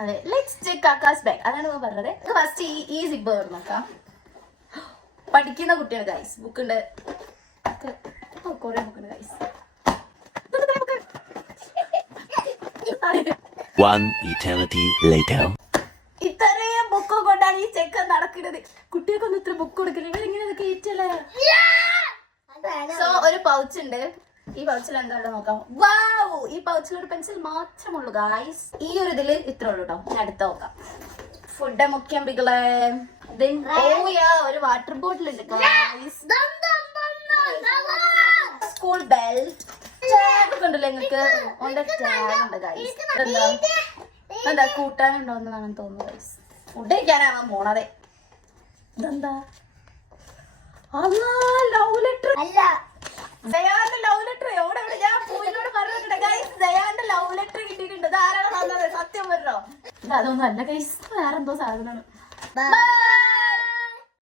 അതെ, let's check കാക്കാസ് bag. അതാണ് നമ്മൾ പറഞ്ഞത്. ഫസ്റ്റ് ഈ സിബ് നോക്കാം. പഠിക്കുന്ന കുട്ടികൾ ഗൈസ്, ബുക്കുണ്ട്, കുറെ ബുക്കുണ്ട് ഗൈസ്. ഇത്രയും ബുക്ക് കൊണ്ടാണ് ഈ ചെക്ക് നടക്കുന്നത്. കുട്ടികൾക്കൊന്നും ഇത്ര ബുക്ക് കൊടുക്കുന്നത് ഇങ്ങനെ കേറ്റല്ലേ. സോ ഒരു പൗച്ച് ഉണ്ട്. ഈ പൗച്ചിൽ എന്താ നോക്കാം. വാവ്, ഈ പൗച്ചിൽ ഒരു പെൻസിൽ മാത്രമുള്ളൂ ഗൈസ്. ഈ ഒരു ഇതില് ഇത്ര ഉള്ളൂ കേട്ടോ. ഞാൻ അടുത്ത നോക്കാം. ഫുഡ് മുഖ്യം പികളെ. ഒരു വാട്ടർ ബോട്ടിൽ ഉണ്ട് ഗൈസ്. School belt. ടാഗ് ഉണ്ടല്ലോ നിങ്ങൾക്ക്. ടാഗ് ഉണ്ട് ഗൈസ്. എന്താ കൂട്ടാനുണ്ടോന്നാണ് തോന്നുന്നു ഗൈസ്. ഫുഡ് കഴിക്കാനാവാൻ പോണതേ. ഇതെന്താ? ലവ് ലെറ്റർ അല്ല, ദയാന്റെ ലവ് ലെറ്റർ. എവിടെ ഞാൻ പൂവിനോട് പറഞ്ഞിട്ടുണ്ട് ഗൈസ്, ദയാന്റെ ലവ് ലെറ്റർ കിട്ടിയിട്ടുണ്ട്. ധാരാളം സത്യം പറഞ്ഞോ. അതൊന്നും അല്ല ഗൈസ്, വേറെന്തോ സാധനമാണ്.